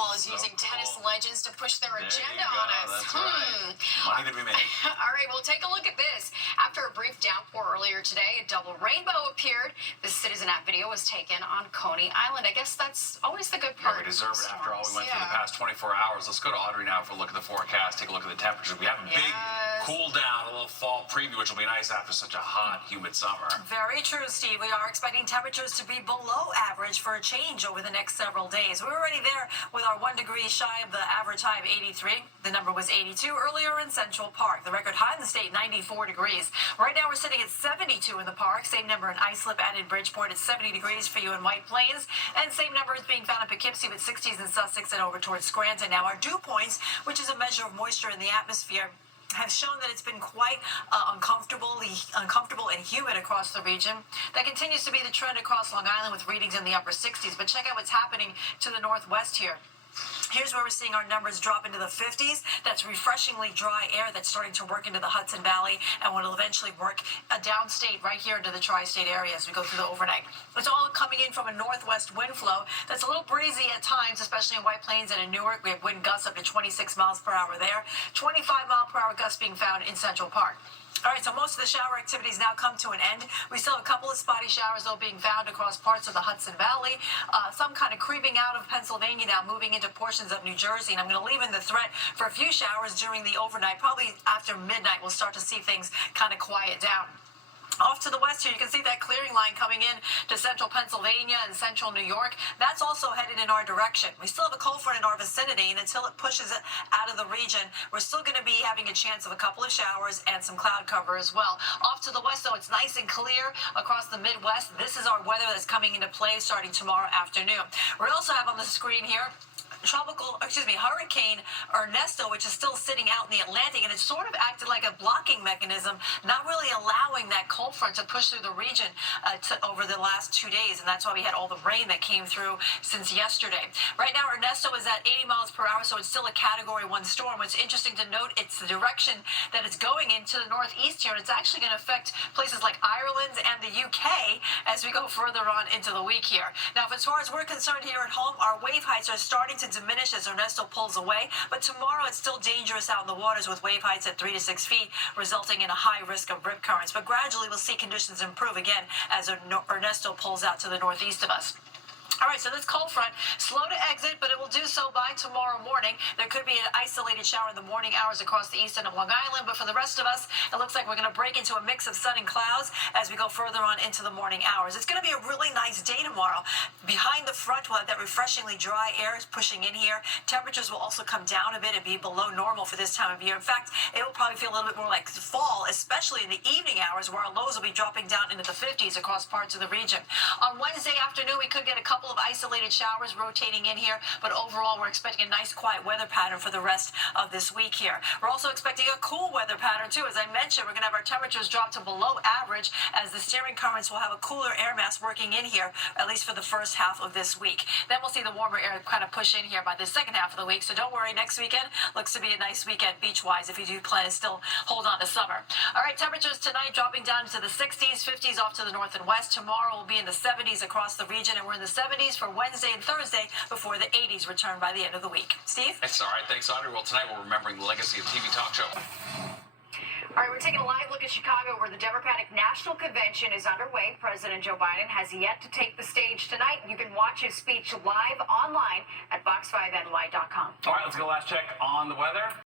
basketball is using tennis legends to push their agenda on us. That's right. Money to be made. All right, well, take a look at this. After a brief downpour earlier today, a double rainbow appeared. This Citizen app video was taken on Coney Island. I guess that's always the good part. We deserve it after all we went through the past 24 hours. Let's go to Audrey now for a look at the forecast. Take a look at the temperatures. We have a big cool down, a little fall preview, which will be nice after such a hot, humid summer. Very true, Steve. We are expecting temperatures to be below average for a change over the next several days. We were already there with our 1 degree shy of the average high of 83. The number was 82 earlier in Central Park. The record high in the state, 94 degrees. Right now we're sitting at 72 in the park. Same number in Islip and in Bridgeport. It's 70 degrees for you in White Plains. And same number is being found in Poughkeepsie with 60s in Sussex and over towards Scranton. Now our dew points, which is a measure of moisture in the atmosphere, have shown that it's been quite uncomfortable and humid across the region. That continues to be the trend across Long Island with readings in the upper 60s. But check out what's happening to the northwest here. Here's where we're seeing our numbers drop into the 50s. That's refreshingly dry air that's starting to work into the Hudson Valley and will eventually work downstate right here into the tri-state area as we go through the overnight. It's all coming in from a northwest wind flow that's a little breezy at times, especially in White Plains and in Newark. We have wind gusts up to 26 miles per hour there. 25-mile-per-hour gusts being found in Central Park. All right, so most of the shower activities now come to an end. We still have a couple of spotty showers, though, being found across parts of the Hudson Valley. Some kind of creeping out of Pennsylvania now, moving into portions of New Jersey. And I'm going to leave in the threat for a few showers during the overnight. Probably after midnight, we'll start to see things kind of quiet down. Off to the west here, you can see that clearing line coming in to central Pennsylvania and central New York. That's also headed in our direction. We still have a cold front in our vicinity, and until it pushes it out of the region, we're still going to be having a chance of a couple of showers and some cloud cover as well. Off to the west, though, it's nice and clear across the Midwest. This is our weather that's coming into play starting tomorrow afternoon. We also have on the screen here Hurricane Ernesto, which is still sitting out in the Atlantic, and it sort of acted like a blocking mechanism, not really allowing that cold front to push through the region over the last 2 days, and that's why we had all the rain that came through since yesterday. Right now, Ernesto is at 80 miles per hour, so it's still a Category 1 storm. What's interesting to note, it's the direction that it's going into the northeast here, and it's actually going to affect places like Ireland and the UK as we go further on into the week here. Now, as far as we're concerned here at home, our wave heights are starting to diminish as Ernesto pulls away, but tomorrow it's still dangerous out in the waters with wave heights at 3 to 6 feet, resulting in a high risk of rip currents. But gradually we'll see conditions improve again as Ernesto pulls out to the northeast of us. All right, so this cold front, slow to exit, but it will do so by tomorrow morning. There could be an isolated shower in the morning hours across the east end of Long Island, but for the rest of us, it looks like we're going to break into a mix of sun and clouds as we go further on into the morning hours. It's going to be a really nice day tomorrow. Behind the front, we'll have that refreshingly dry air pushing in here. Temperatures will also come down a bit and be below normal for this time of year. In fact, it will probably feel a little bit more like fall, especially in the evening hours where our lows will be dropping down into the 50s across parts of the region. On Wednesday afternoon, we could get a couple of isolated showers rotating in here, but overall we're expecting a nice quiet weather pattern for the rest of this week here. We're also expecting a cool weather pattern too. As I mentioned, we're going to have our temperatures drop to below average as the steering currents will have a cooler air mass working in here, at least for the first half of this week. Then we'll see the warmer air kind of push in here by the second half of the week, so don't worry, next weekend looks to be a nice weekend beach-wise if you do plan to still hold on to summer. All right, temperatures tonight dropping down to the 60s, 50s off to the north and west. Tomorrow will be in the 70s across the region, and we're in the 70s for Wednesday and Thursday before the 80s return by the end of the week. Steve? That's all right. Thanks, Audrey. Well, tonight we're remembering the legacy of TV talk show. All right, we're taking a live look at Chicago, where the Democratic National Convention is underway. President Joe Biden has yet to take the stage tonight. You can watch his speech live online at fox5ny.com. All right, let's go last check on the weather.